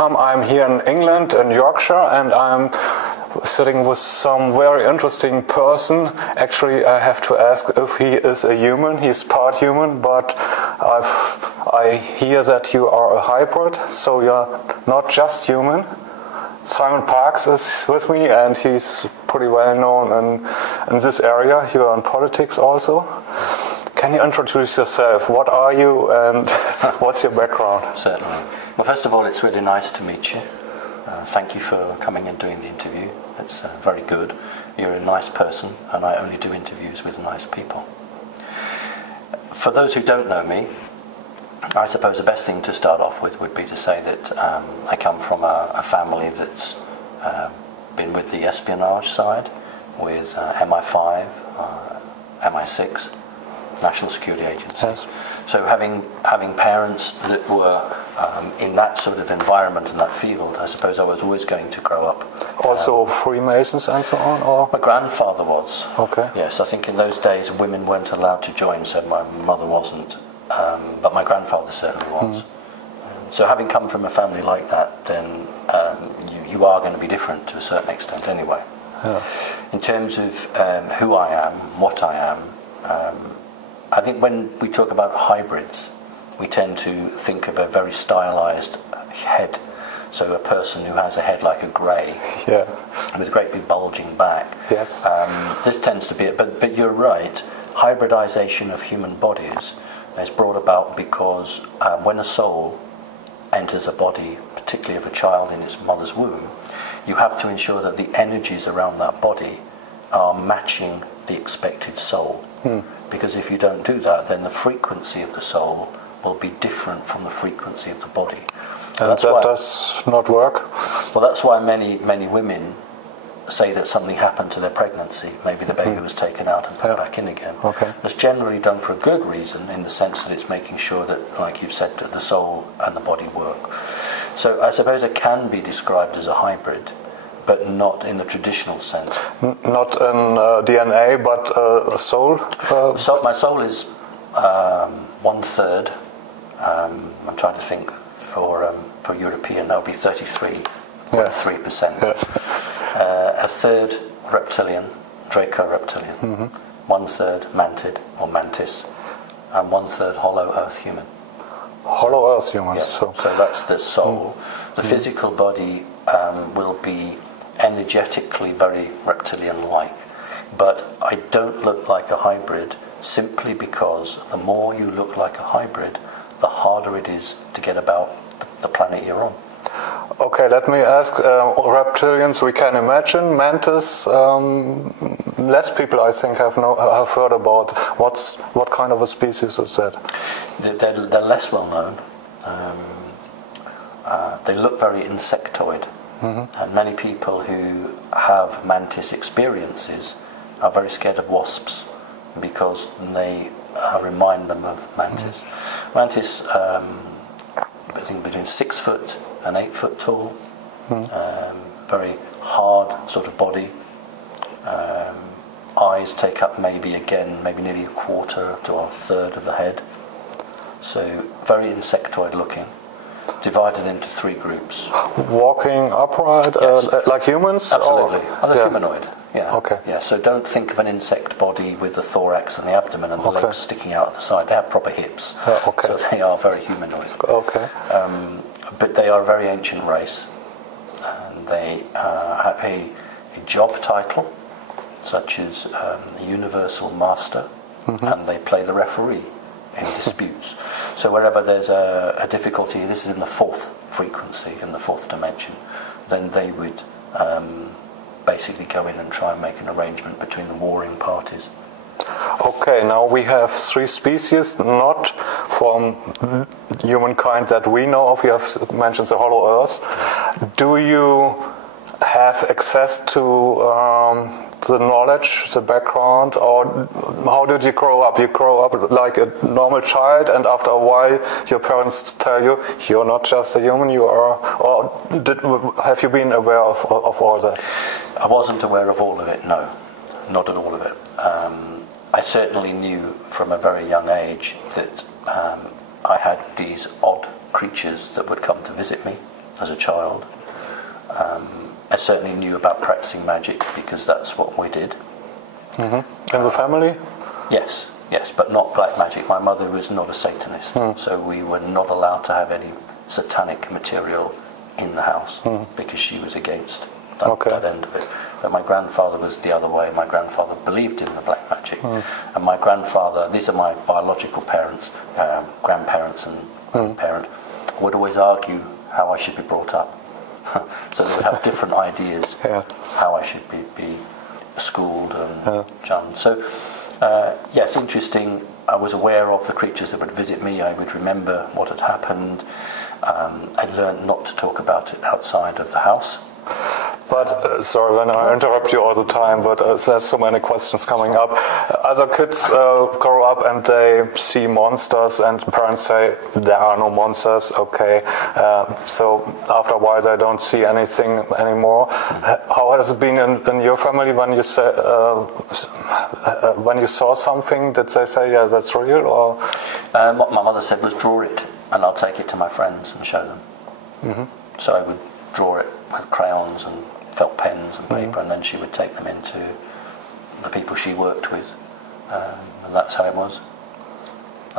welcome. I'm here in England, in Yorkshire, and I'm sitting with some very interesting person. Actually, I have to ask if he is a human. He's part human, but I hear that you are a hybrid, so you're not just human. Simon Parkes is with me, and he's pretty well known in this area. You are in politics also. Can you introduce yourself? What are you, and what's your background? Certainly. Well, first of all, it's really nice to meet you. Thank you for coming and doing the interview. It's very good. You're a nice person, and I only do interviews with nice people. For those who don't know me, I suppose the best thing to start off with would be to say that I come from a family that's been with the espionage side, with MI5, MI6, National Security Agency. Yes. So having parents that were in that sort of environment and that field, I suppose I was always going to grow up. Also Freemasons and so on? Or? My grandfather was. Okay. Yes, I think in those days women weren't allowed to join, so my mother wasn't. But my grandfather certainly was. So having come from a family like that, then you are going to be different to a certain extent anyway. Yeah. In terms of who I am, what I am, I think when we talk about hybrids, we tend to think of a very stylized head. So a person who has a head like a grey, yeah, with a great big bulging back. Yes. This tends to be it. But you're right, hybridization of human bodies is brought about because when a soul enters a body, particularly of a child in its mother's womb, you have to ensure that the energies around that body are matching the expected soul. Because if you don't do that, then the frequency of the soul will be different from the frequency of the body. And that does not work? Well, that's why many women say that something happened to their pregnancy. Maybe the baby was taken out and put back in again. Okay. It's generally done for a good reason, in the sense that it's making sure that, like you've said, that the soul and the body work. So I suppose it can be described as a hybrid, but not in the traditional sense. Not in DNA, but a soul? So my soul is 1/3. I'm trying to think for European, that would be 33.3%. Yes. A third reptilian, Draco reptilian. 1/3 mantid or mantis, and 1/3 hollow earth human. Hollow earth human. Yes. So that's the soul. The physical body will be energetically very reptilian-like, but I don't look like a hybrid simply because the more you look like a hybrid, the harder it is to get about the planet you're on. Okay, let me ask, reptilians we can imagine, mantis, less people I think have heard about. What kind of a species is that? They're less well known. They look very insectoid, and many people who have mantis experiences are very scared of wasps because they remind them of mantis. Mantis, I think between 6 foot and 8 foot tall, very hard sort of body. Eyes take up maybe nearly a quarter to a third of the head. So very insectoid looking, divided into 3 groups. Walking upright, Yes. like humans? Absolutely, humanoid. Yeah. Okay. Yeah. So don't think of an insect body with the thorax and the abdomen and the legs sticking out at the side. They have proper hips. Okay. So they are very humanoid. Okay. But they are a very ancient race, and they have a job title, such as Universal Master, and they play the referee in disputes. So wherever there's a difficulty, this is in the 4th frequency, in the 4th dimension, then they would basically go in and try and make an arrangement between the warring parties. Okay, now we have 3 species, not from humankind that we know of. You have mentioned the Hollow Earth. Do you have access to the knowledge, the background, or how did you grow up? You grow up like a normal child, and after a while your parents tell you, you're not just a human, you are, or have you been aware of all that? I wasn't aware of all of it, no, not at all of it. I certainly knew from a very young age that I had these odd creatures that would come to visit me, as a child. I certainly knew about practicing magic because that's what we did. Mm-hmm. In the family? Yes, but not black magic. My mother was not a Satanist, so we were not allowed to have any satanic material in the house because she was against that end of it. But my grandfather was the other way. My grandfather believed in the black magic. And my grandfather, these are my biological parents, grandparents and grandparent, would always argue how I should be brought up. So they would have different ideas how I should be schooled and done. So, yes, interesting. I was aware of the creatures that would visit me. I would remember what had happened. I learned not to talk about it outside of the house. But, sorry when I interrupt you all the time, but there's so many questions coming up. Other kids grow up and they see monsters and parents say, there are no monsters, okay. So after a while they don't see anything anymore. How has it been in your family when you say, when you saw something? Did they say, yeah, that's real? Or what my mother said was, draw it and I'll take it to my friends and show them. So I would draw it with crayons and felt pens and paper, and then she would take them into the people she worked with, and that's how it was.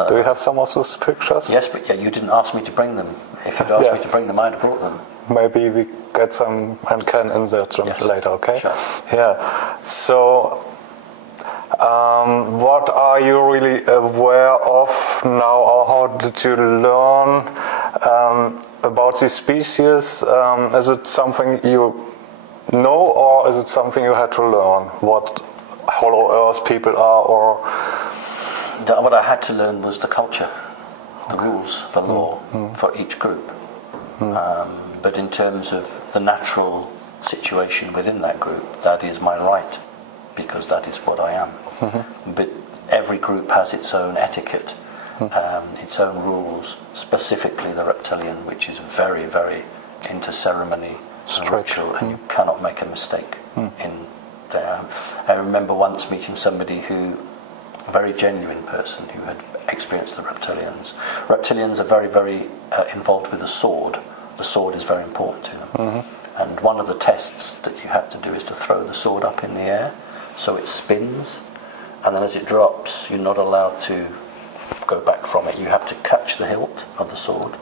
Do you have some of those pictures? Yes, but you didn't ask me to bring them. If you'd asked me to bring them, I'd have brought them. Maybe we get some and can insert them later, okay? Sure. Yeah. So, what are you really aware of now, or how did you learn about these species? Is it something you know, or is it something you had to learn? What Hollow Earth people are, or what I had to learn was the culture, the rules, the law for each group. But in terms of the natural situation within that group, that is my right, because that is what I am. But every group has its own etiquette, its own rules, specifically the reptilian, which is very, very into ceremony and ritual, and you cannot make a mistake in there. I remember once meeting somebody a very genuine person who had experienced the reptilians. Reptilians are very, very involved with the sword. The sword is very important to them. And one of the tests that you have to do is to throw the sword up in the air so it spins, and then as it drops, you're not allowed to go back from it. You have to catch the hilt of the sword.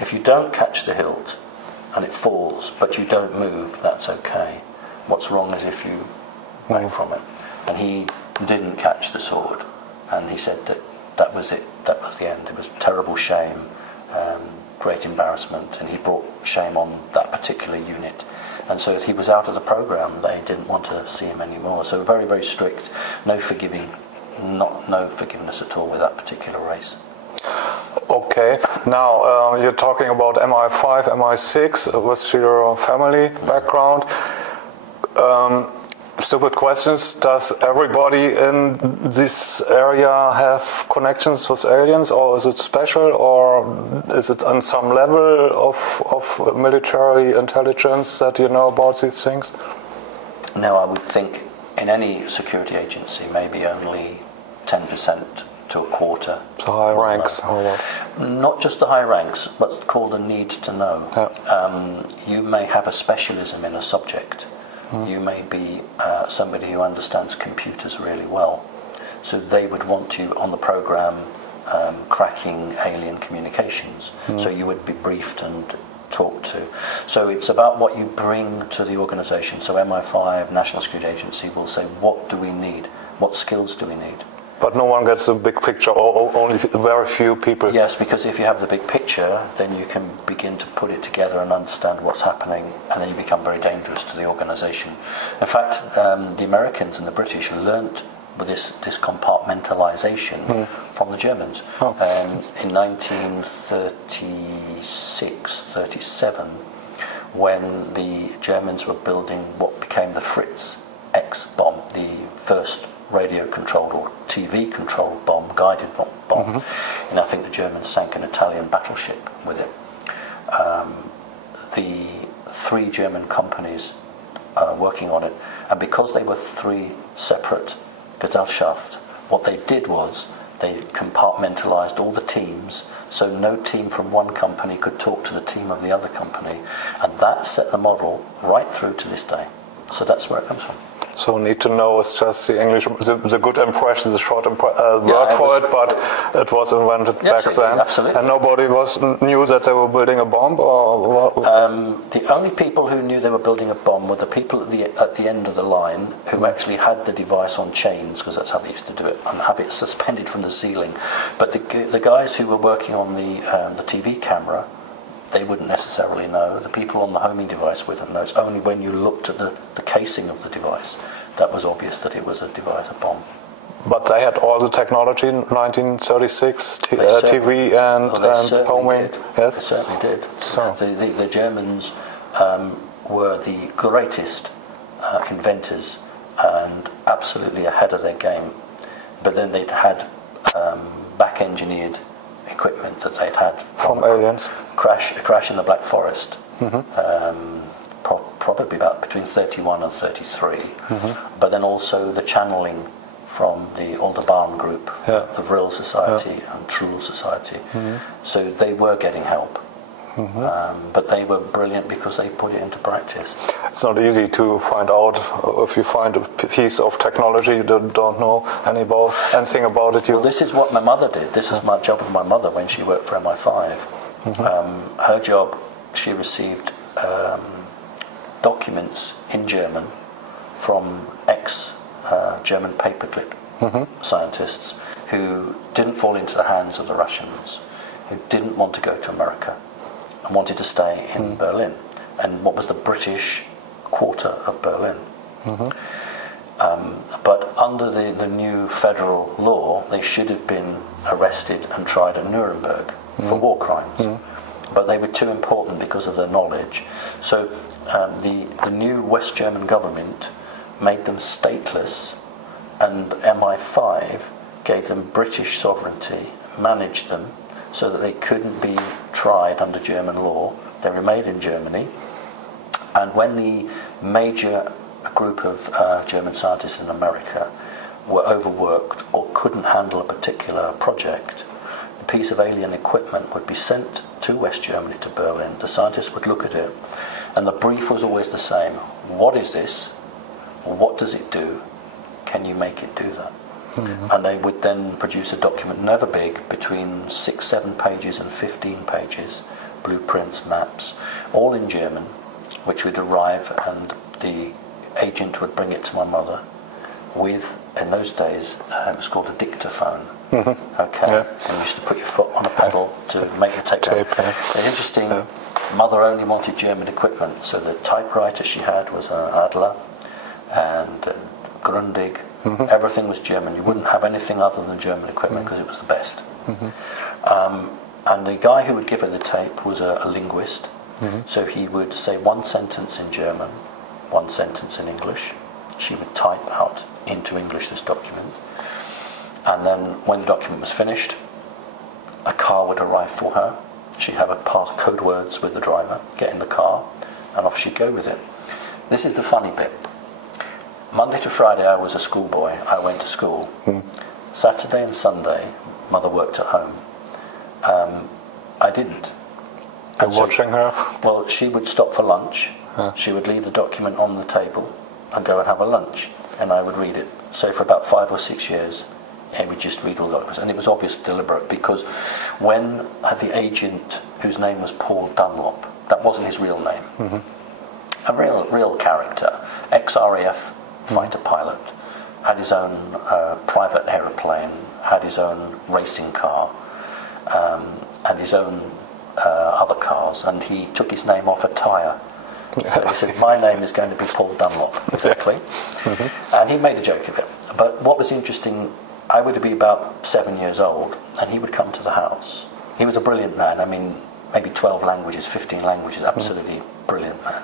If you don't catch the hilt and it falls, but you don't move, that's okay. What's wrong is if you back from it. And he didn't catch the sword, and he said that was it, that was the end. It was terrible shame, great embarrassment, and he brought shame on that particular unit. And so if he was out of the program, they didn't want to see him anymore. So very, very strict, no forgiveness at all with that particular race. Okay, now you're talking about MI5, MI6 with your family background. Stupid questions. Does everybody in this area have connections with aliens, or is it special, or is it on some level of military intelligence that you know about these things? No, I would think in any security agency maybe only 10% to a quarter. So high ranks or what? Not just the high ranks, what's called a need to know. Yeah. You may have a specialism in a subject. You may be somebody who understands computers really well. So they would want you on the program cracking alien communications. So you would be briefed and talked to. So it's about what you bring to the organisation. So MI5, National Security Agency, will say, what do we need? What skills do we need? But no one gets a big picture, or only very few people. Yes, because if you have the big picture, then you can begin to put it together and understand what's happening, and then you become very dangerous to the organisation. In fact, the Americans and the British learnt with this compartmentalisation from the Germans. In 1936-37, when the Germans were building what became the Fritz X bomb, the first radio-controlled or TV-controlled bomb, guided bomb. And I think the Germans sank an Italian battleship with it. The 3 German companies working on it, and because they were 3 separate Gesellschaft, what they did was They compartmentalized all the teams, so no team from one company could talk to the team of the other company, and that set the model right through to this day. So that's where it comes from. So need to know is just the English, the good impression, the short word for it, but it was invented back then. Absolutely. And nobody knew that they were building a bomb, or what? The only people who knew they were building a bomb were the people at the end of the line who actually had the device on chains, because that's how they used to do it, and have it suspended from the ceiling. But the guys who were working on the TV camera, they wouldn't necessarily know. The people on the homing device wouldn't know. It's only when you looked at the casing of the device that was obvious that it was a bomb. But they had all the technology in 1936, TV and homing. Did. Yes, they certainly did. So the Germans were the greatest inventors and absolutely ahead of their game. But then they'd had back-engineered equipment that they'd had from aliens. Crash in the Black Forest. Probably about between 31 and 33. But then also the channeling from the Aldebaran group, the Vril Society and Truhl Society. So they were getting help. But they were brilliant because they put it into practice. It's not easy to find out if you find a piece of technology you don't know anything about it. Well, this is what my mother did. This is my job of my mother when she worked for MI5. Her job, she received documents in German from ex-German paperclip scientists who didn't fall into the hands of the Russians, who didn't want to go to America and wanted to stay in Berlin, and what was the British quarter of Berlin. But under the new federal law, they should have been arrested and tried at Nuremberg for war crimes. But they were too important because of their knowledge. So the new West German government made them stateless, and MI5 gave them British sovereignty, managed them so that they couldn't be tried under German law. They remained in Germany. And when the major group of German scientists in America were overworked or couldn't handle a particular project, a piece of alien equipment would be sent to West Germany, to Berlin. The scientists would look at it, and the brief was always the same. What is this? What does it do? Can you make it do that? And they would then produce a document, never big, between 6-7 pages and 15 pages, blueprints, maps, all in German, which would arrive, and the agent would bring it to my mother with, in those days, it was called a dictaphone. And you used to put your foot on a pedal to make the tape. It's interesting, mother only wanted German equipment, so the typewriter she had was an Adler and Grundig. Everything was German. You wouldn't have anything other than German equipment because it was the best. And the guy who would give her the tape was a linguist. So he would say one sentence in German, one sentence in English. She would type out into English this document. And then when the document was finished, a car would arrive for her. She'd have a pass code words with the driver, get in the car, and off she'd go with it. This is the funny bit. Monday to Friday I was a schoolboy. I went to school. Saturday and Sunday, mother worked at home. I didn't. And watching her? Well, she would stop for lunch. She would leave the document on the table and go and have a lunch, and I would read it. So for about 5 or 6 years, I would just read all the documents, and it was obviously deliberate, because when the agent, whose name was Paul Dunlop, that wasn't his real name, a real character, ex-RAF fighter pilot, had his own private aeroplane, had his own racing car, and his own other cars, and he took his name off a tyre. So he said, my name is going to be Paul Dunlop, exactly. And he made a joke of it. But what was interesting, I would be about 7 years old, and he would come to the house. He was a brilliant man. I mean, maybe 12 languages, 15 languages, absolutely brilliant man.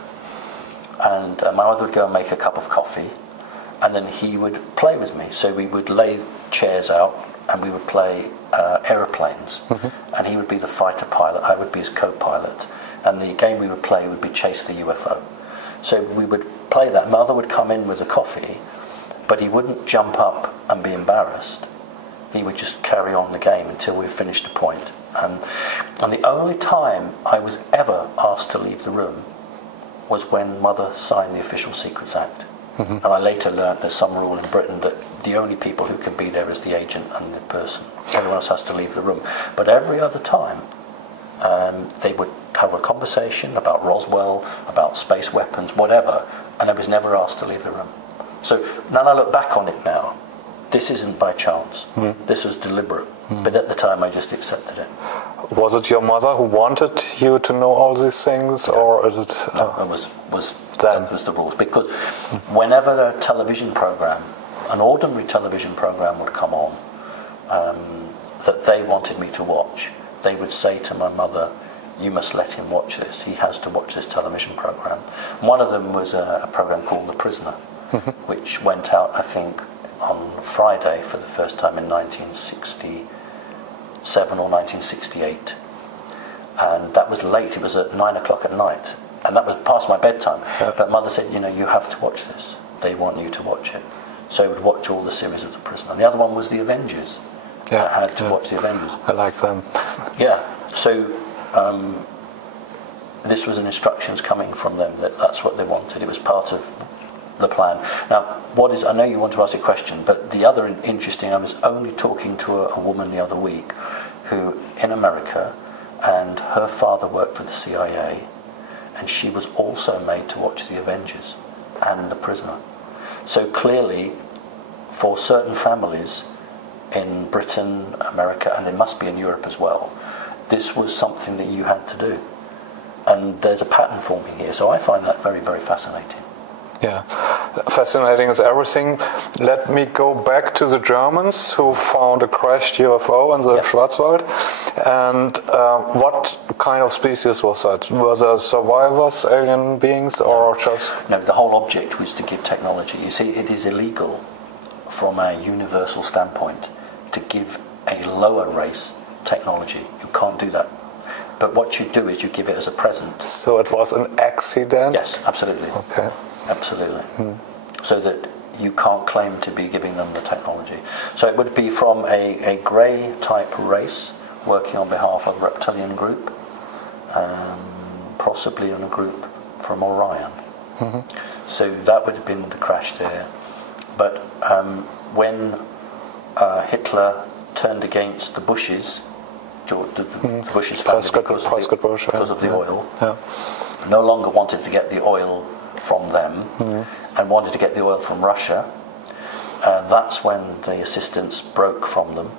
And my mother would go and make a cup of coffee, and then he would play with me. So we would lay chairs out, and we would play aeroplanes. And he would be the fighter pilot, I would be his co-pilot. And the game we would play would be Chase the UFO. So we would play that. Mother would come in with a coffee, but he wouldn't jump up and be embarrassed. He would just carry on the game until we finished a point. And the only time I was ever asked to leave the room was when Mother signed the Official Secrets Act. And I later learned there's some rule in Britain that the only people who can be there is the agent and the person. Everyone else has to leave the room. But every other time, they would have a conversation about Roswell, about space weapons, whatever, and I was never asked to leave the room. So now I look back on it now, this isn't by chance. This was deliberate. But at the time, I just accepted it. Was it your mother who wanted you to know all these things, or is it? No, it that was the rules. Because whenever a television program, an ordinary television program would come on, that they wanted me to watch, they would say to my mother, "You must let him watch this. He has to watch this television program." One of them was a program called The Prisoner, which went out, I think, on Friday for the first time in 1967 or 1968. And that was late. It was at 9 o'clock at night. And that was past my bedtime. But Mother said, you know, you have to watch this. They want you to watch it. So I would watch all the series of The Prisoner. And the other one was The Avengers. I had to watch The Avengers. I like them. So this was an instructions coming from them that's what they wanted. It was part of the plan. Now, I know you want to ask a question, but the other interesting, I was only talking to a woman the other week who, in America, and her father worked for the CIA, and she was also made to watch The Avengers and The Prisoner. So clearly, for certain families in Britain, America, and it must be in Europe as well, this was something that you had to do. And there's a pattern forming here, so I find that very, very fascinating. Yeah, fascinating is everything. Let me go back to the Germans who found a crashed UFO in the Schwarzwald. And what kind of species was that? Were there survivors, alien beings, or just... No, the whole object was to give technology. You see, it is illegal from a universal standpoint to give a lower race technology. You can't do that. But what you do is you give it as a present. So it was an accident? Yes, absolutely. Okay. Absolutely. So that you can't claim to be giving them the technology. So it would be from a grey type race working on behalf of a reptilian group, possibly in a group from Orion. So that would have been the crash there. But when Hitler turned against the Bushes, the Bushes family, because of the oil, no longer wanted to get the oil from them and wanted to get the oil from Russia. That's when the assistance broke from them,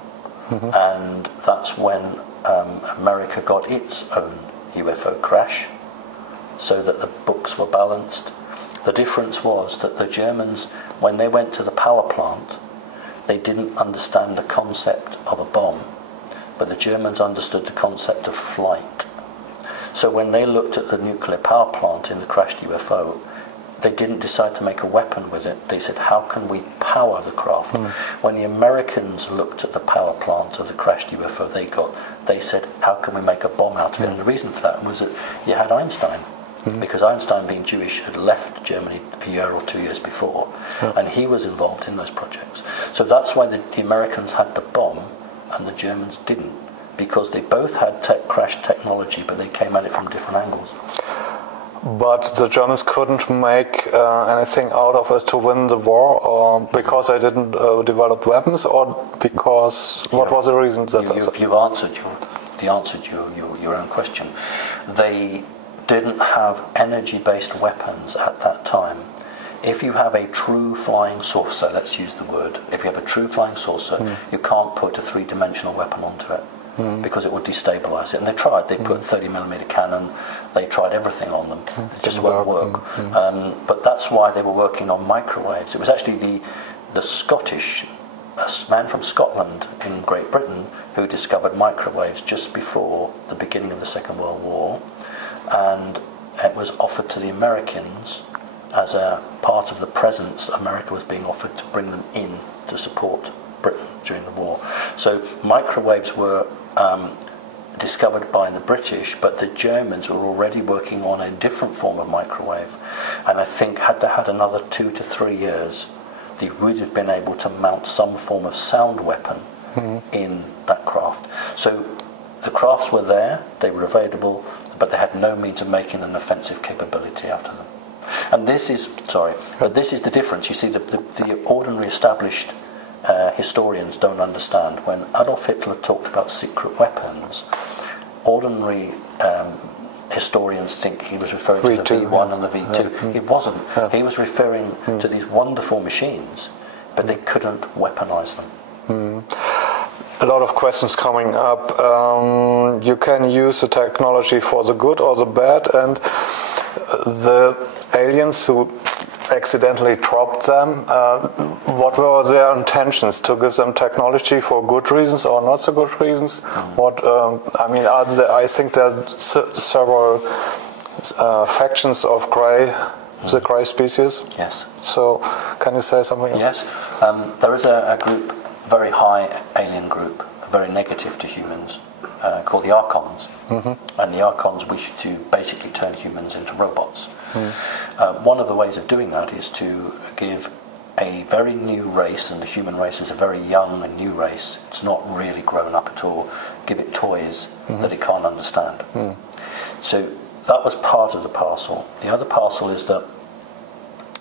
and that's when America got its own UFO crash, so that the books were balanced. The difference was that the Germans, when they went to the power plant, they didn't understand the concept of a bomb, but the Germans understood the concept of flight. So when they looked at the nuclear power plant in the crashed UFO, they didn't decide to make a weapon with it. They said, how can we power the craft? When the Americans looked at the power plant of the crashed UFO they said, how can we make a bomb out of it? And the reason for that was that you had Einstein, because Einstein, being Jewish, had left Germany a year or 2 years before, and he was involved in those projects. So that's why the Americans had the bomb and the Germans didn't, because they both had crashed technology, but they came at it from different angles. But the Germans couldn't make anything out of it to win the war, or because they didn't develop weapons, or because what was the reason? You've answered your own question. They didn't have energy-based weapons at that time. If you have a true flying saucer, let's use the word. If you have a true flying saucer, you can't put a three-dimensional weapon onto it. Because it would destabilise it. And they tried. They put 30mm cannon. They tried everything on them. It just won't work. But that's why they were working on microwaves. It was actually the Scottish, a man from Scotland in Great Britain, who discovered microwaves just before the beginning of the Second World War. And it was offered to the Americans as a part of the presents America was being offered to bring them in to support Britain during the war. So microwaves were discovered by the British, but the Germans were already working on a different form of microwave, and I think had they had another 2 to 3 years, they would have been able to mount some form of sound weapon in that craft. So the crafts were there, they were available, but they had no means of making an offensive capability out of them. And this is the difference. You see, the ordinary established historians don't understand. When Adolf Hitler talked about secret weapons, ordinary historians think he was referring to the V1 and the V2. He wasn't. He was referring to these wonderful machines, but they couldn't weaponize them. A lot of questions coming up. You can use the technology for the good or the bad, and the aliens who accidentally dropped them, what were their intentions? To give them technology for good reasons or not so good reasons? What I think there are several factions of the grey species. Yes. So, can you say something? Yes. There is a group, very high alien group, very negative to humans, called the Archons. And the Archons wish to basically turn humans into robots. One of the ways of doing that is to give a very new race, and the human race is a very young and new race, it's not really grown up at all, give it toys that it can't understand. So that was part of the parcel. The other parcel is that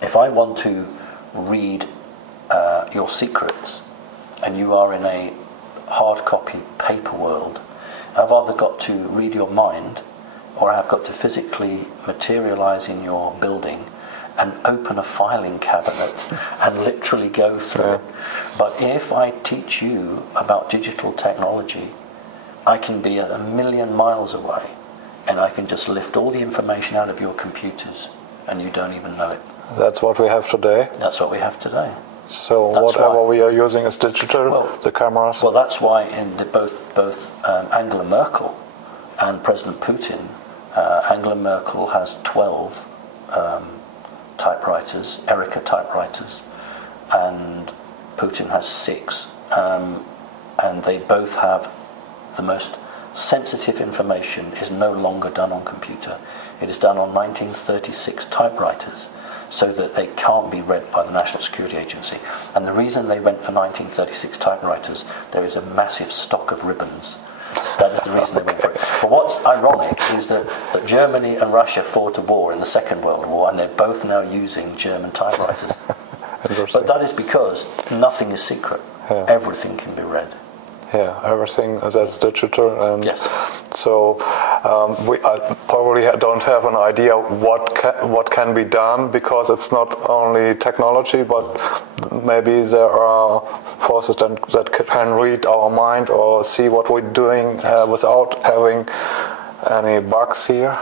if I want to read your secrets, and you are in a hard copy paper world, I've either got to read your mind, or I've got to physically materialize in your building and open a filing cabinet and literally go through it. But if I teach you about digital technology, I can be a million miles away and I can just lift all the information out of your computers and you don't even know it. That's what we have today? That's what we have today. So whatever we are using is digital, the cameras? Well, that's why in both Angela Merkel and President Putin, Angela Merkel has 12 typewriters, Erica typewriters, and Putin has 6. And they both have the most sensitive information is no longer done on computer. It is done on 1936 typewriters, so that they can't be read by the National Security Agency. And the reason they went for 1936 typewriters, there is a massive stock of ribbons. That is the reason they went for it. But what's ironic is that Germany and Russia fought a war in the Second World War, and they're both now using German typewriters. But that is because nothing is secret. Everything can be read. Yeah, everything that's digital, and yes. So we probably don't have an idea what can be done, because it's not only technology, but maybe there are forces that can read our mind or see what we're doing without having any bugs here.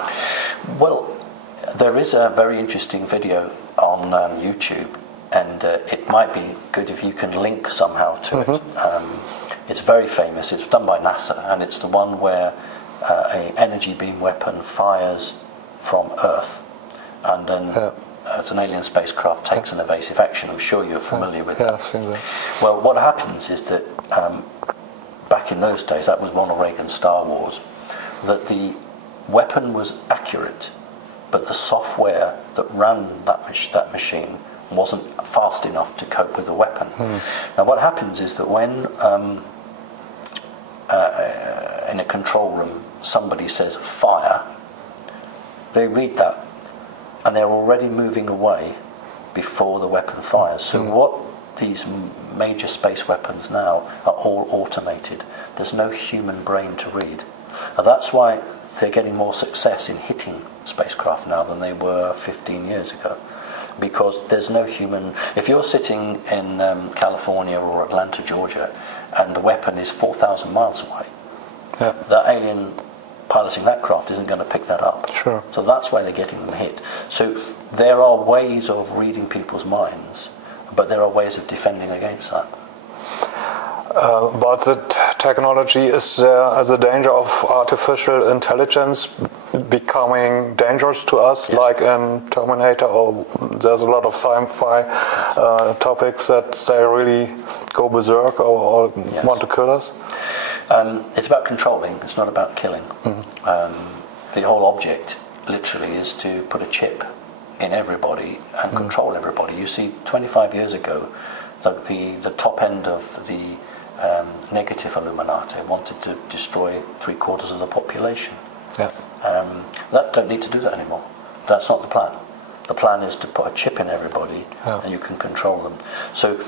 Well, there is a very interesting video on YouTube, and it might be good if you can link somehow to it. It's very famous. It's done by NASA, and it's the one where an energy beam weapon fires from Earth, and then it's an alien spacecraft takes an evasive action. I'm sure you're familiar with that. I've seen that. Well, what happens is that back in those days, that was Ronald Reagan's Star Wars, that the weapon was accurate, but the software that ran that machine wasn't fast enough to cope with the weapon. Now what happens is that when in a control room somebody says fire, they read that and they're already moving away before the weapon fires. So what these major space weapons now are all automated. There's no human brain to read. And that's why they're getting more success in hitting spacecraft now than they were 15 years ago. Because there's no human... If you're sitting in California or Atlanta, Georgia, and the weapon is 4,000 miles away, the alien piloting that craft isn't going to pick that up. Sure. So that's why they're getting them hit. So there are ways of reading people's minds, but there are ways of defending against that. But the technology, is there the danger of artificial intelligence becoming dangerous to us, like in Terminator, or there's a lot of sci-fi topics that they really go berserk or want to kill us? It's about controlling, it's not about killing. The whole object, literally, is to put a chip in everybody and control everybody. You see, 25 years ago, the top end of the negative Illuminati, wanted to destroy 3/4 of the population. Yeah. That don't need to do that anymore. That's not the plan. The plan is to put a chip in everybody, and you can control them. So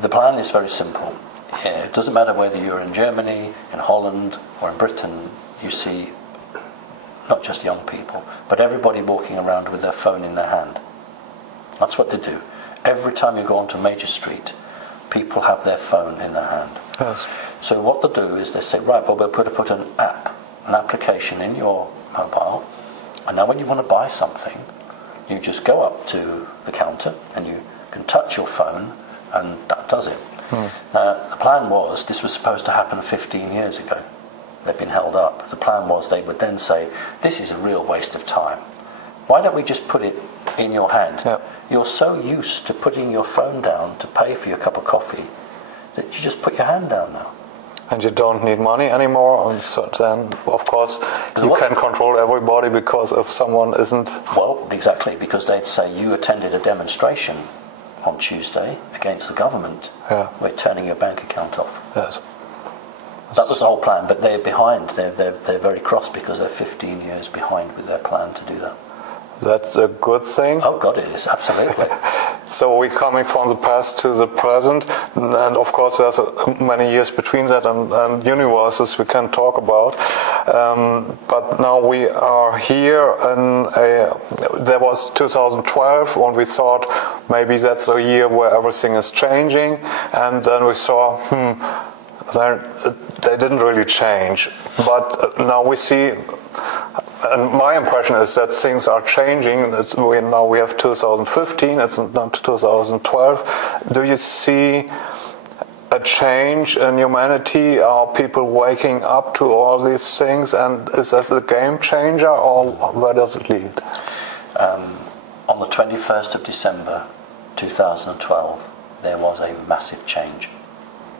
the plan is very simple. It doesn't matter whether you're in Germany, in Holland, or in Britain. You see not just young people, but everybody walking around with their phone in their hand. That's what they do. Every time you go onto a major street, people have their phone in their hand. Yes. So what they do is they say, right, well, we'll put an application in your mobile, and now when you want to buy something, you just go up to the counter and you can touch your phone, and that does it. The plan was, this was supposed to happen 15 years ago. They've been held up. The plan was they would then say, this is a real waste of time. Why don't we just put it in your hand? Yep. You're so used to putting your phone down to pay for your cup of coffee that you just put your hand down now. And you don't need money anymore, and so then, of course, you can control everybody, because if someone isn't... Well, exactly, because they'd say, you attended a demonstration on Tuesday against the government. Yeah. We're turning your bank account off. Yes. That was the whole plan, but they're behind. They're very cross because they're 15 years behind with their plan to do that. That's a good thing. Oh God, it is, absolutely. So we're coming from the past to the present, and of course there's many years between that, and universes we can talk about. But now we are here, there was 2012, when we thought maybe that's a year where everything is changing, and then we saw, they didn't really change. But now we see, and my impression is that things are changing. Now we have 2015, it's not 2012. Do you see a change in humanity? Are people waking up to all these things? And is that a game changer, or where does it lead? On the 21st of December 2012, there was a massive change.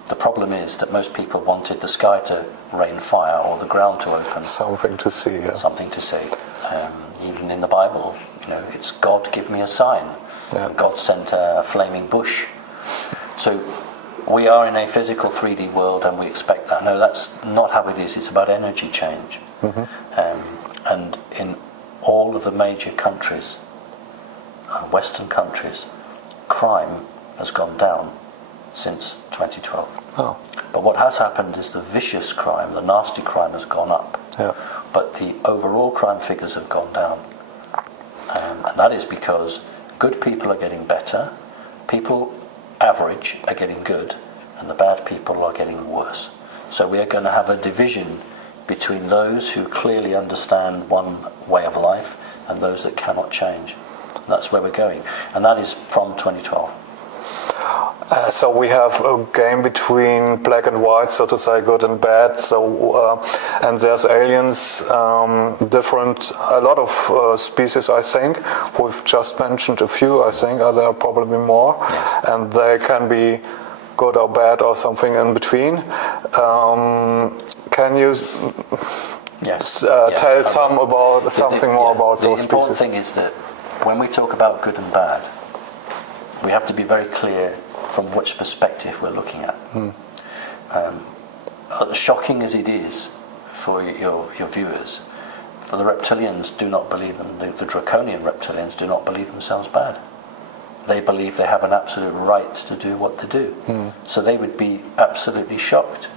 The problem is that most people wanted the sky to rain fire or the ground to open. Something to see. Yeah. Something to see. Even in the Bible, it's God, give me a sign. Yeah. God sent a flaming bush. So we are in a physical 3D world, and we expect that. No, that's not how it is. It's about energy change. And in all of the major countries, Western countries, crime has gone down since 2012. Oh. But what has happened is the vicious crime, the nasty crime, has gone up. Yeah. But the overall crime figures have gone down. And that is because good people are getting better, people average are getting good, and the bad people are getting worse. So we are going to have a division between those who clearly understand one way of life and those that cannot change. And that's where we're going. And that is from 2012. So we have a game between black and white, so to say, good and bad. So and there's aliens, different, a lot of species. I think we've just mentioned a few. I think there are probably more, and they can be good or bad or something in between. Can you tell something more about those species? The important thing is that when we talk about good and bad, we have to be very clear from which perspective we're looking at. Shocking as it is for your viewers, for the reptilians do not believe them, the draconian reptilians do not believe themselves bad. They believe they have an absolute right to do what they do. So they would be absolutely shocked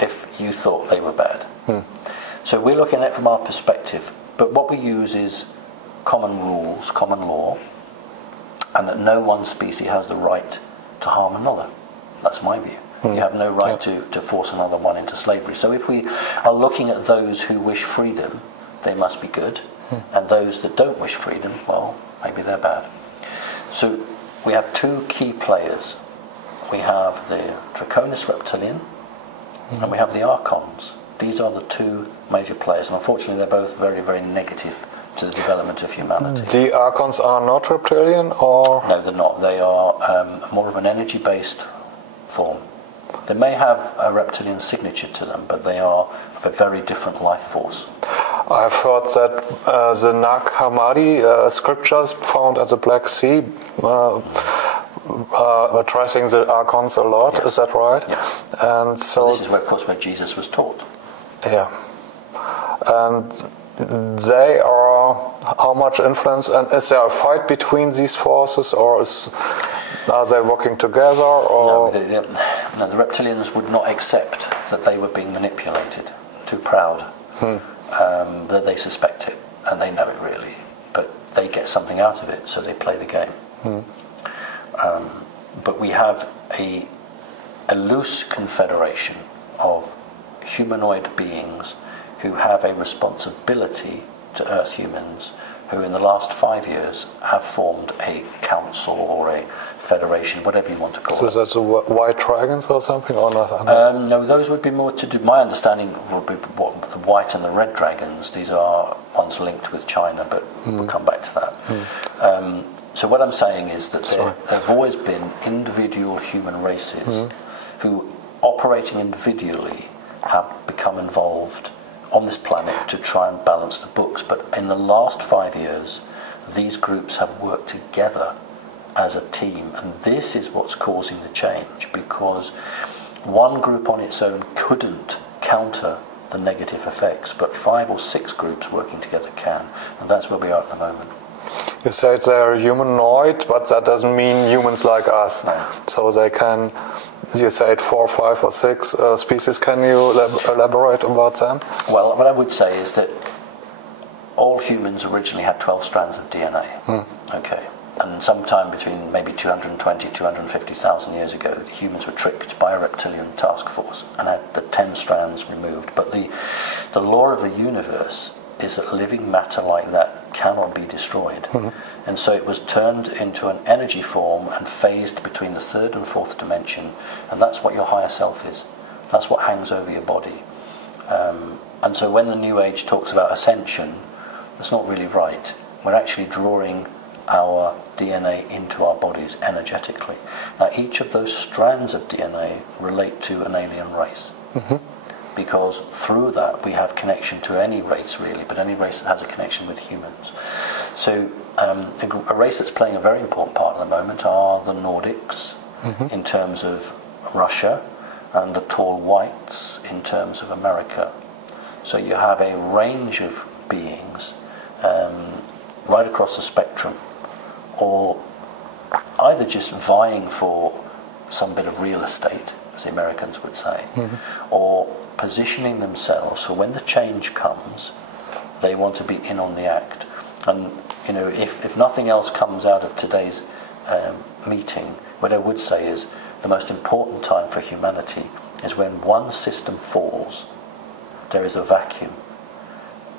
if you thought they were bad. So we're looking at it from our perspective, but what we use is common rules, common law, and that no one species has the right to harm another. That's my view. You have no right to force another one into slavery. So if we are looking at those who wish freedom, they must be good, and those that don't wish freedom, well, maybe they're bad. So we have two key players. We have the Draconis reptilian, and we have the Archons. These are the two major players, and unfortunately they're both very, very negative to the development of humanity. The Archons are not reptilian, or...? No, they're not. They are more of an energy-based form. They may have a reptilian signature to them, but they are of a very different life force. I've heard that the Nag Hammadi scriptures found at the Black Sea addressing the archons a lot. Yes. Is that right? Yes. And so this is where, of course, where Jesus was taught. Yeah. And they are how much influence? And is there a fight between these forces, or are they working together? Or No, the reptilians would not accept that they were being manipulated. Too proud. That they suspect it, and they know it really, but they get something out of it, so they play the game. But we have a loose confederation of humanoid beings who have a responsibility to Earth humans, who in the last 5 years have formed a council or a federation, whatever you want to call it. So that's the white dragons or something, or not? No, those would be more to do. My understanding would be what the white and the red dragons. These are ones linked with China, but we'll come back to that. So what I'm saying is that there have always been individual human races who, operating individually, have become involved on this planet to try and balance the books. But in the last 5 years, these groups have worked together as a team, and this is what's causing the change, because one group on its own couldn't counter the negative effects, but 5 or 6 groups working together can, and that's where we are at the moment. You said they're humanoid, but that doesn't mean humans like us. No. So they can, you said 4, 5 or 6 species. Can you elaborate about them? Well, what I would say is that all humans originally had 12 strands of DNA. Okay. And sometime between maybe 220, 250,000 years ago, the humans were tricked by a reptilian task force and had the 10 strands removed. But the law of the universe is that living matter like that cannot be destroyed. And so it was turned into an energy form and phased between the 3rd and 4th dimension, and that's what your higher self is. That's what hangs over your body. And so when the New Age talks about ascension, that's not really right. We're actually drawing our DNA into our bodies energetically. Now, each of those strands of DNA relate to an alien race. Because through that we have connection to any race really, but any race that has a connection with humans. So a race that's playing a very important part at the moment are the Nordics in terms of Russia, and the tall whites in terms of America. So you have a range of beings right across the spectrum, all either just vying for some bit of real estate, as the Americans would say, or positioning themselves so when the change comes, they want to be in on the act. And you know, if nothing else comes out of today's meeting, what I would say is the most important time for humanity is when one system falls, there is a vacuum,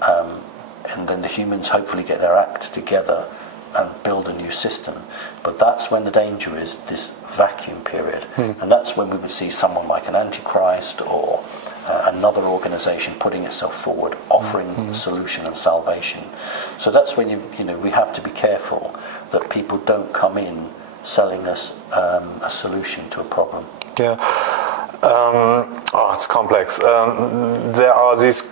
and then the humans hopefully get their act together and build a new system. But that's when the danger is, this vacuum period. And that's when we would see someone like an Antichrist or another organization putting itself forward, offering the solution and salvation. So that's when we have to be careful that people don't come in selling us a solution to a problem. Yeah. It's complex. There are these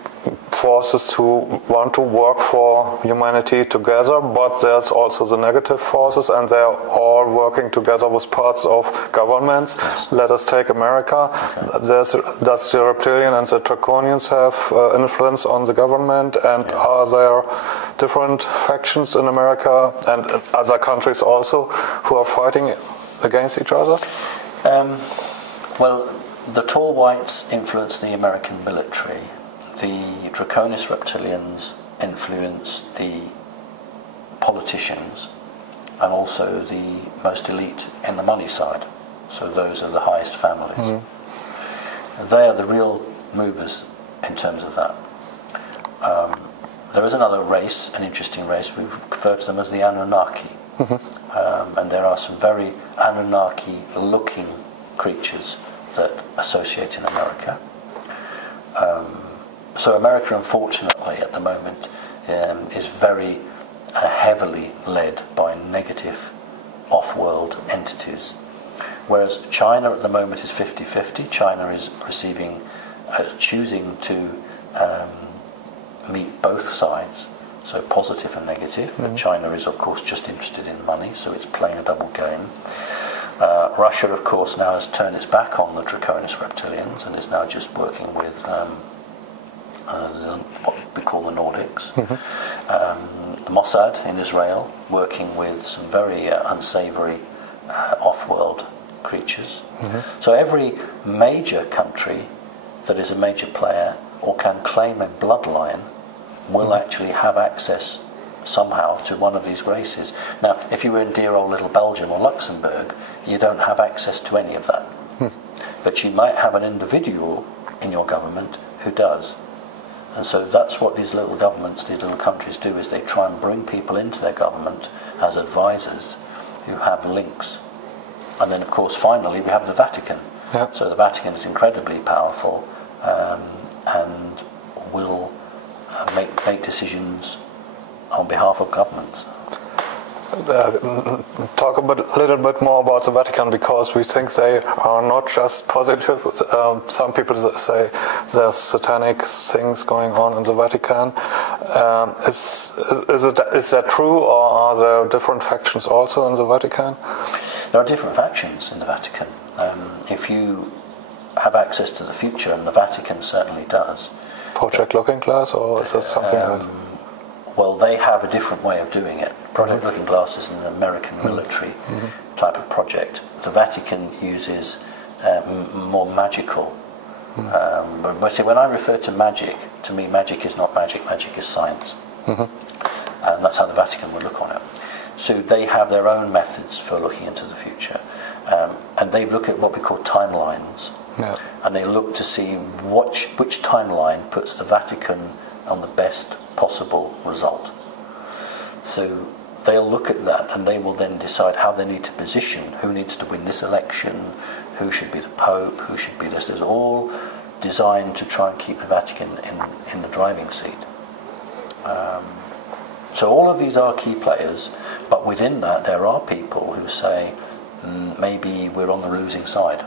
forces who want to work for humanity together, but there's also the negative forces, and they're all working together with parts of governments. Yes. Let us take America. Okay. Does the reptilian and the draconians have influence on the government, and are there different factions in America and other countries also who are fighting against each other? Well, the tall whites influence the American military. The draconis reptilians influence the politicians and also the most elite in the money side. So those are the highest families. They are the real movers in terms of that. There is another race, an interesting race. We refer to them as the Anunnaki. And there are some very Anunnaki-looking creatures that associate in America. So America, unfortunately, at the moment, is very heavily led by negative off-world entities. Whereas China at the moment is 50-50. China is choosing to meet both sides, so positive and negative. China is, of course, just interested in money, so it's playing a double game. Russia, of course, now has turned its back on the Draconis reptilians and is now just working with what we call the Nordics. The Mossad in Israel, working with some very unsavory off-world creatures. So every major country that is a major player or can claim a bloodline will actually have access somehow to one of these races. Now, if you were in dear old little Belgium or Luxembourg, you don't have access to any of that. But you might have an individual in your government who does. And so that's what these little governments, these little countries do, is they try and bring people into their government as advisors who have links. And then, of course, finally, we have the Vatican. Yeah. So the Vatican is incredibly powerful and will make decisions on behalf of governments. Talk a little bit more about the Vatican, because we think they are not just positive. Some people say there's satanic things going on in the Vatican. Is that true, or are there different factions also in the Vatican? There are different factions in the Vatican. If you have access to the future, and the Vatican certainly does. Project Looking Glass, or is that something else? Well, they have a different way of doing it. Project Looking Glass is an American military type of project. The Vatican uses more magical. But see, when I refer to magic, to me magic is not magic, magic is science. And that's how the Vatican would look on it. So they have their own methods for looking into the future. And they look at what we call timelines. Yeah. And they look to see which timeline puts the Vatican on the best possible result. So they'll look at that, and they will then decide how they need to position, who needs to win this election, who should be the Pope, who should be this. It's all designed to try and keep the Vatican in the driving seat. So all of these are key players, but within that there are people who say, maybe we're on the losing side,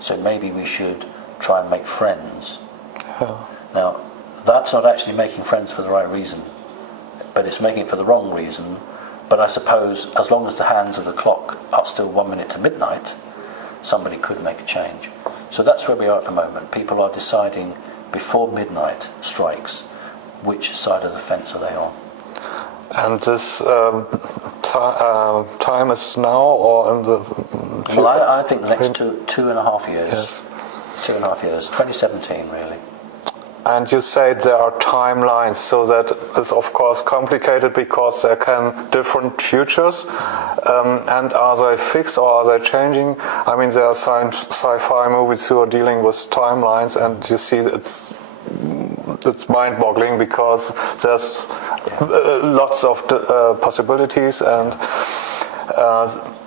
so maybe we should try and make friends. Now, that's not actually making friends for the right reason, but it's making it for the wrong reason. But I suppose as long as the hands of the clock are still 1 minute to midnight, somebody could make a change. So that's where we are at the moment. People are deciding before midnight strikes which side of the fence are they on. And this time is now, or in the future? Well, I think the next 2.5 years. Yes. 2.5 years, 2017 really. And you say there are timelines, so that is of course complicated because there can different futures. And are they fixed or are they changing? I mean, there are sci-fi movies who are dealing with timelines, and you see it's mind-boggling because there's lots of possibilities. And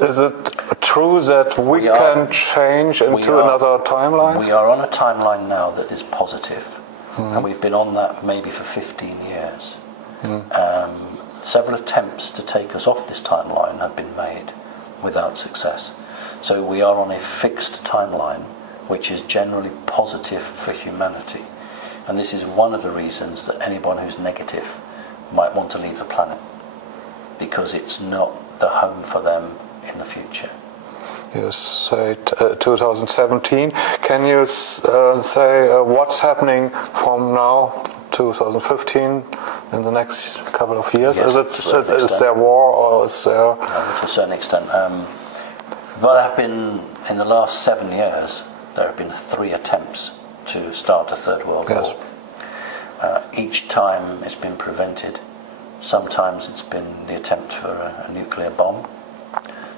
is it true that we can change into another timeline? We are on a timeline now that is positive. And we've been on that maybe for 15 years. Several attempts to take us off this timeline have been made without success. So we are on a fixed timeline which is generally positive for humanity. And this is one of the reasons that anyone who's negative might want to leave the planet, because it's not the home for them in the future. You say 2017. Can you say what's happening from now, 2015, in the next couple of years? Yes, is there war, or is there? To a certain extent. Well, there have been, in the last 7 years, there have been 3 attempts to start a Third World War. Each time it's been prevented. Sometimes it's been the attempt for a nuclear bomb.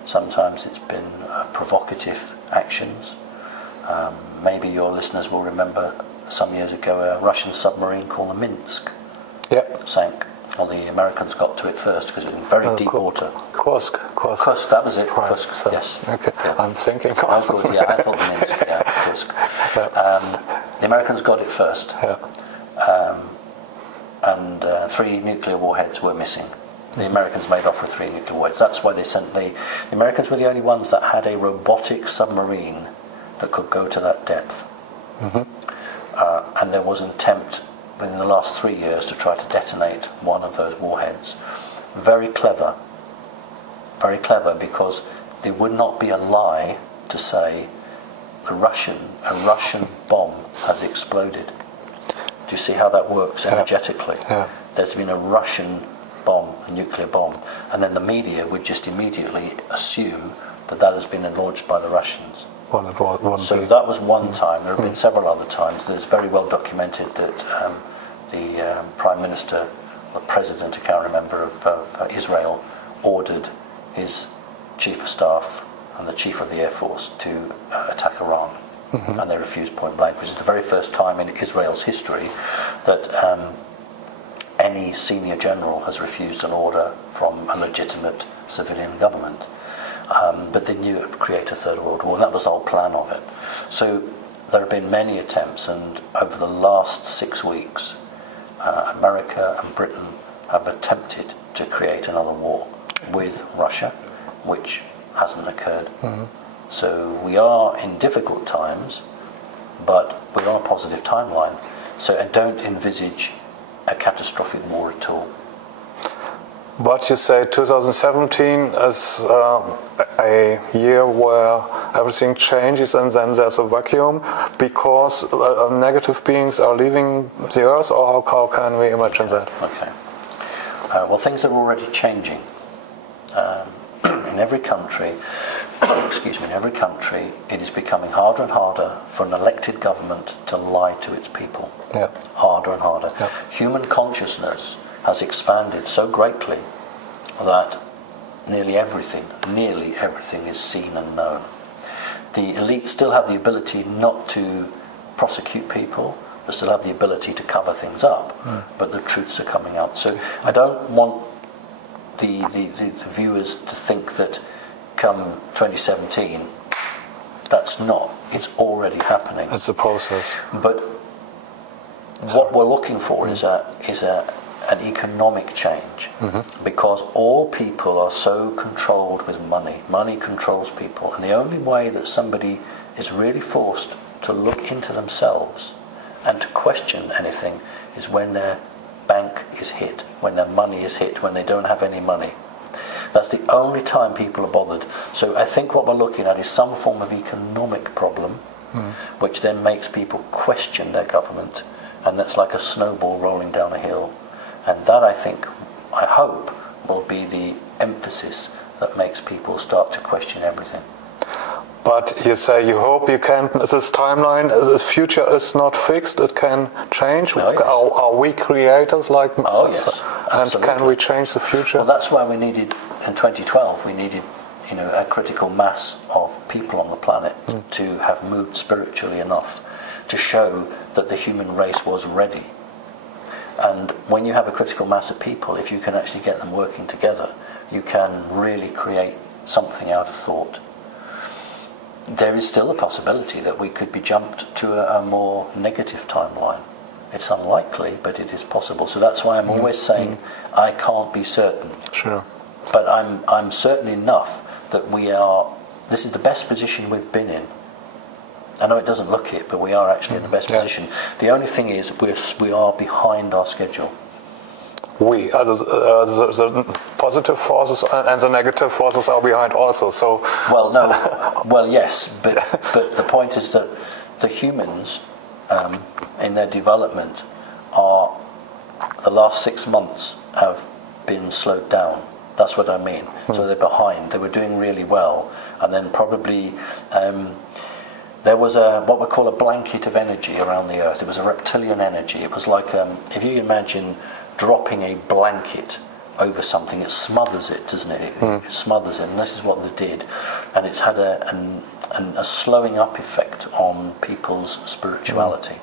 Sometimes it's been provocative actions. Maybe your listeners will remember some years ago a Russian submarine called the Minsk sank. Well, the Americans got to it first because it was in very deep water. Kursk, that was it. Right. Kursk, So, yes. Okay. Yeah. I'm thinking. I thought the Minsk, Kursk. The Americans got it first. And 3 nuclear warheads were missing. The Americans made off with 3 nuclear warheads. That's why they sent the Americans were the only ones that had a robotic submarine that could go to that depth. And there was an attempt within the last 3 years to try to detonate one of those warheads. Very clever, because there would not be a lie to say a Russian bomb has exploded. Do you see how that works energetically? Yeah. There's been a Russian bomb, a nuclear bomb, and then the media would just immediately assume that that has been launched by the Russians. So that was one time. There have been several other times. There's very well documented that the Prime Minister, the President, I can't remember, of Israel ordered his Chief of Staff and the Chief of the Air Force to attack Iran. And they refused point blank, which is the very first time in Israel's history that any senior general has refused an order from a legitimate civilian government. But they knew it would create a third world war, and that was the whole plan of it. So there have been many attempts, and over the last 6 weeks, America and Britain have attempted to create another war with Russia, which hasn't occurred. So we are in difficult times, but we're on a positive timeline. So I don't envisage a catastrophic war at all. But you say 2017 is a year where everything changes and then there's a vacuum because negative beings are leaving the Earth, or how can we imagine that? Okay. Well, things are already changing. In every country, it is becoming harder and harder for an elected government to lie to its people. Yeah. Harder and harder. Yeah. Human consciousness has expanded so greatly that nearly everything is seen and known. The elite still have the ability not to prosecute people, they still have the ability to cover things up, but the truths are coming out. So I don't want the viewers to think that come 2017, it's already happening. It's a process. But what we're looking for is an economic change, because all people are so controlled with money. Money controls people, and the only way that somebody is really forced to look into themselves and to question anything is when their bank is hit, when their money is hit, when they don't have any money. That's the only time people are bothered. So I think what we're looking at is some form of economic problem, which then makes people question their government, and that's like a snowball rolling down a hill. And that, I hope, will be the emphasis that makes people start to question everything. But you say you hope you can, this timeline, this future is not fixed, it can change. Oh, yes. Are we creators like... Oh, yes, and absolutely. can we change the future? Well, that's why we needed, in 2012, a critical mass of people on the planet to have moved spiritually enough to show that the human race was ready. And when you have a critical mass of people, if you can actually get them working together, you can really create something out of thought. There is still a possibility that we could be jumped to a more negative timeline. It's unlikely, but it is possible. So that's why I'm always saying I can't be certain. Sure. But I'm certain enough that this is the best position we've been in. I know it doesn't look it, but we are actually in the best position. The only thing is we are behind our schedule. The positive forces and the negative forces are behind also. So yes, but the point is that the humans in their development the last 6 months have been slowed down. That's what I mean. So they're behind. They were doing really well, and then probably there was what we call a blanket of energy around the Earth. It was a reptilian energy. It was like if you imagine dropping a blanket over something, it smothers it, doesn't it? It smothers it, and this is what they did. And it's had a slowing up effect on people's spirituality.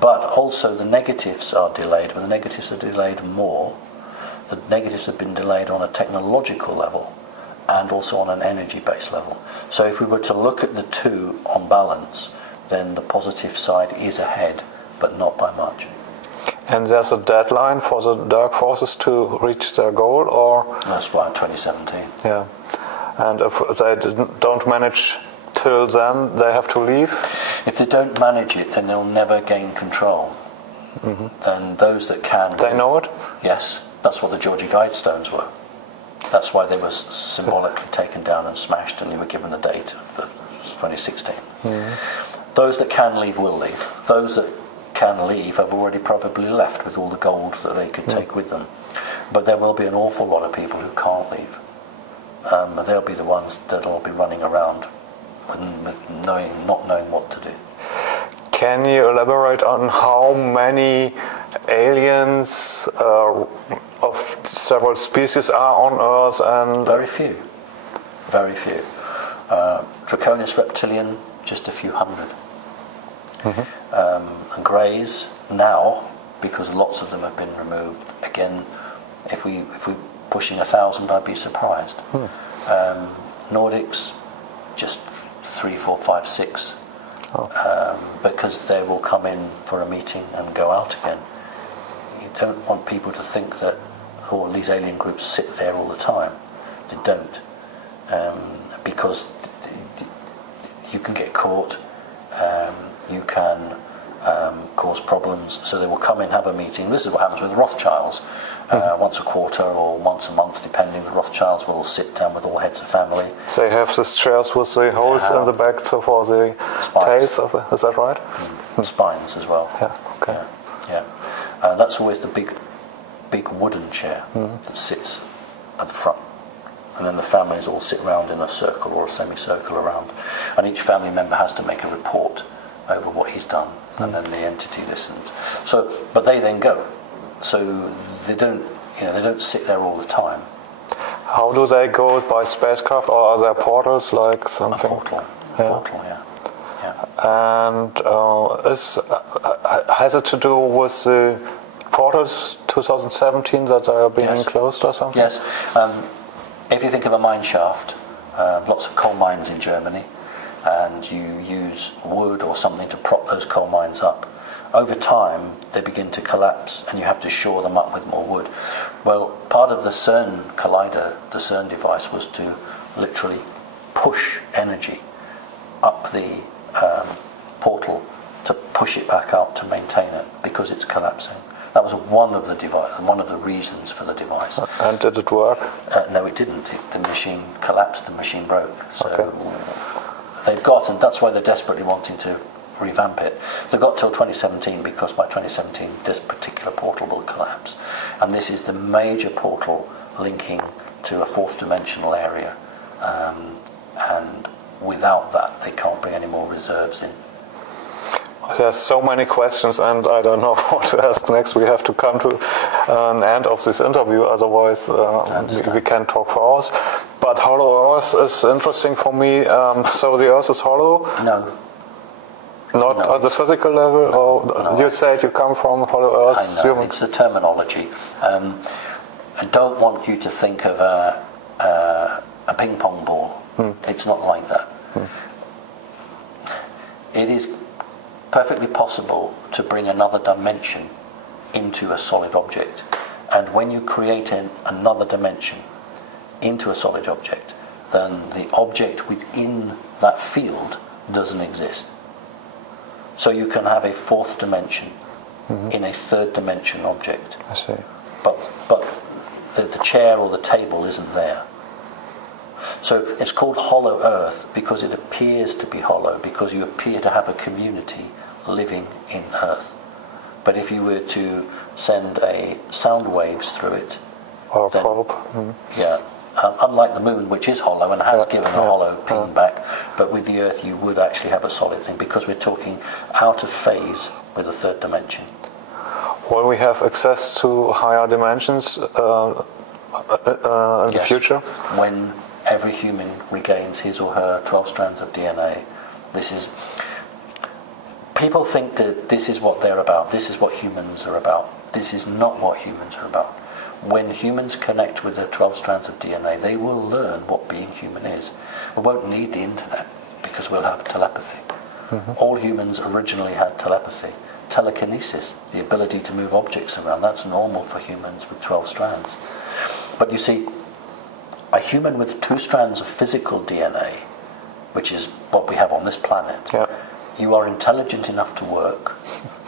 But also the negatives are delayed, but the negatives are delayed more. The negatives have been delayed on a technological level and also on an energy-based level. So if we were to look at the two on balance, then the positive side is ahead, but not by much. And there's a deadline for the dark forces to reach their goal, or? That's right, 2017. Yeah. And if they don't manage till then, they have to leave? If they don't manage it, then they'll never gain control. Then those that can... They know it? Yes. That's what the Georgie Guidestones were. That's why they were symbolically taken down and smashed, and they were given a date of 2016. Those that can leave will leave. Those that can leave have already probably left with all the gold that they could take with them. But there will be an awful lot of people who can't leave. They'll be the ones that'll be running around with not knowing what to do. Can you elaborate on how many aliens of several species are on Earth? And very few. Draconis reptilian, just a few hundred. And greys now, because lots of them have been removed. Again, if we're pushing 1,000, I'd be surprised. Nordics, just 3, 4, 5, 6. Because they will come in for a meeting and go out again. You don't want people to think that all these alien groups sit there all the time. They don't, because you can get caught, you can cause problems. So they will come in, have a meeting. This is what happens with the Rothschilds. Once a quarter or once a month, depending. The Rothschilds will sit down with all heads of family. They have these chairs with the holes in the back, so for the tails of the, is that right? Spines as well. Yeah. Okay. Yeah. That's always the big wooden chair that sits at the front, and then the families all sit round in a circle or a semicircle around, and each family member has to make a report over what he's done, and then the entity listens. So, but they then go. So they don't sit there all the time. How do they go, by spacecraft, or are there portals like something? A portal, yeah. And has it to do with the portals 2017 that they are being closed or something? Yes. If you think of a mine shaft, lots of coal mines in Germany, and you use wood or something to prop those coal mines up, over time they begin to collapse and you have to shore them up with more wood. Well, part of the CERN collider, the CERN device, was to literally push energy up the portal to push it back out to maintain it because it's collapsing. That was one of the reasons for the device. And did it work? No, it didn't. The machine collapsed, the machine broke. So they've got, and that's why they're desperately wanting to revamp it. They've got till 2017, because by 2017 this particular portal will collapse. And this is the major portal linking to a fourth dimensional area. And without that, they can't bring any more reserves in. There's so many questions, and I don't know what to ask next. We have to come to an end of this interview, otherwise we can talk for hours. But hollow Earth is interesting for me. So the Earth is hollow? No. Not on the physical level? Or you said you come from hollow Earth? I know, it's the terminology. I don't want you to think of a ping pong ball. It's not like that. It is perfectly possible to bring another dimension into a solid object, and when you create another dimension into a solid object, then the object within that field doesn't exist. So you can have a fourth dimension in a third dimension object. I see. But the chair or the table isn't there. So it's called hollow Earth because it appears to be hollow, because you appear to have a community living in Earth. But if you were to send sound waves through it, or a probe, unlike the moon, which is hollow and has given a hollow ping back, but with the Earth you would actually have a solid thing, because we're talking out of phase with a third dimension. Will we have access to higher dimensions in the future? When every human regains his or her 12 strands of DNA. People think that this is what they're about, this is what humans are about. This is not what humans are about. When humans connect with their 12 strands of DNA, they will learn what being human is. We won't need the internet because we'll have telepathy. All humans originally had telepathy. Telekinesis, the ability to move objects around, that's normal for humans with 12 strands. But you see, a human with 2 strands of physical DNA, which is what we have on this planet, you are intelligent enough to work,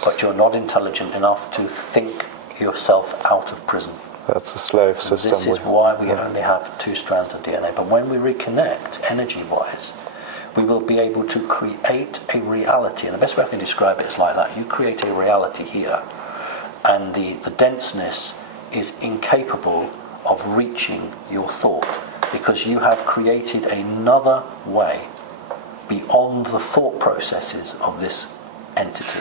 but you're not intelligent enough to think yourself out of prison. That's a slave system. This is why we only have 2 strands of DNA. But when we reconnect, energy-wise, we will be able to create a reality. And the best way I can describe it is like that. You create a reality here, and the denseness is incapable of reaching your thought, because you have created another way beyond the thought processes of this entity.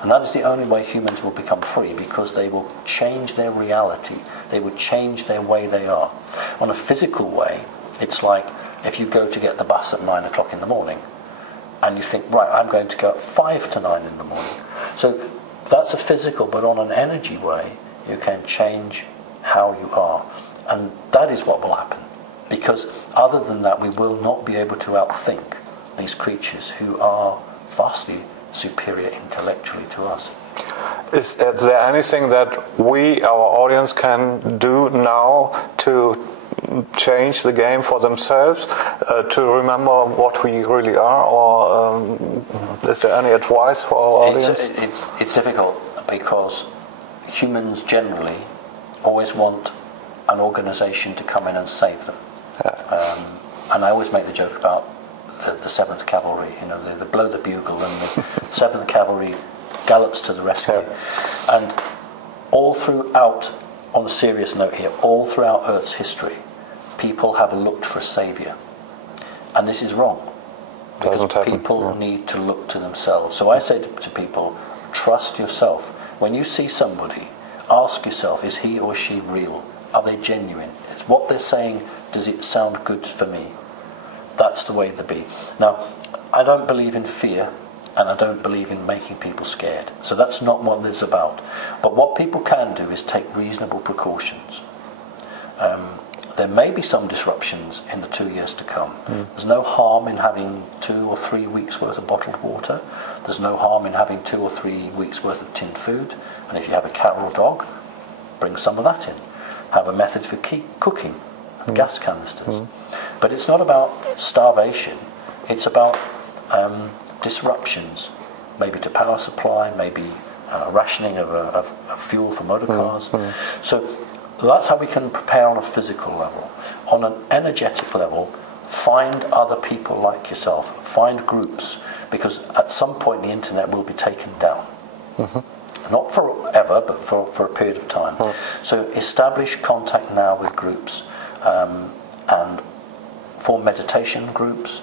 And that is the only way humans will become free, because they will change their reality. They will change their way they are. On a physical way, it's like if you go to get the bus at 9 o'clock in the morning, and you think, right, I'm going to go at 5 to 9 in the morning. So that's a physical, but on an energy way, you can change how you are. And that is what will happen. Because other than that, we will not be able to outthink these creatures who are vastly superior intellectually to us. Is there anything that we, our audience, can do now to change the game for themselves, to remember what we really are, or is there any advice for our audience? It's difficult, because humans generally always want an organisation to come in and save them. Yeah. And I always make the joke about the 7th Cavalry, they blow the bugle and the 7th Cavalry gallops to the rescue. Yeah. And all throughout, on a serious note here, all throughout Earth's history, people have looked for a saviour. And this is wrong. Because people need to look to themselves. So I say to people, trust yourself. When you see somebody, ask yourself, is he or she real? Are they genuine? It's what they're saying, does it sound good for me? That's the way to be. Now, I don't believe in fear, and I don't believe in making people scared. So that's not what it's about. But what people can do is take reasonable precautions. There may be some disruptions in the 2 years to come. There's no harm in having 2 or 3 weeks worth of bottled water. There's no harm in having 2 or 3 weeks worth of tinned food. And if you have a cat or a dog, bring some of that in. Have a method for cooking, gas canisters. But it's not about starvation. It's about disruptions, maybe to power supply, maybe rationing of fuel for motor cars. So that's how we can prepare on a physical level. On an energetic level, find other people like yourself, find groups, because at some point the internet will be taken down. Not forever, but for a period of time. So establish contact now with groups, and form meditation groups,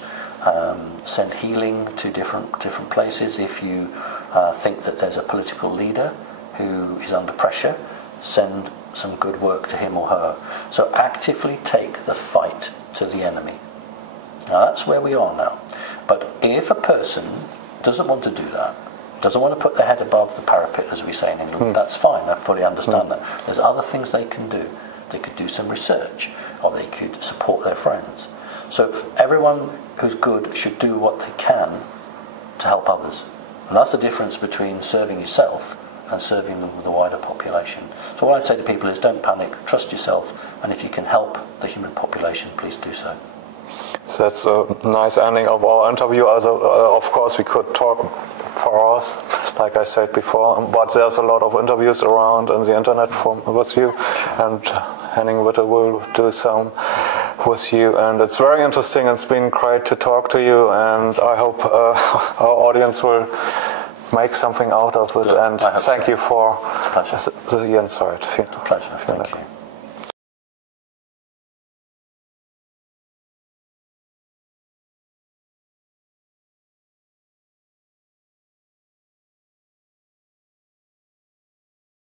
send healing to different places. If you think that there's a political leader who is under pressure, send some good work to him or her. So actively take the fight to the enemy. Now that's where we are now. But if a person doesn't want to do that, doesn't want to put their head above the parapet, as we say in England, that's fine, I fully understand that. There's other things they can do. They could do some research, or they could support their friends. So everyone who's good should do what they can to help others. And that's the difference between serving yourself and serving the wider population. So what I'd say to people is, don't panic, trust yourself, and if you can help the human population, please do so. So that's a nice ending of our interview. Of course, we could talk for hours, like I said before, but there's a lot of interviews around on the internet with you, and Henning Witte will do some with you, and it's very interesting. It's been great to talk to you, and I hope our audience will make something out of it. Good. And thank you for the insight. Pleasure. Thank you.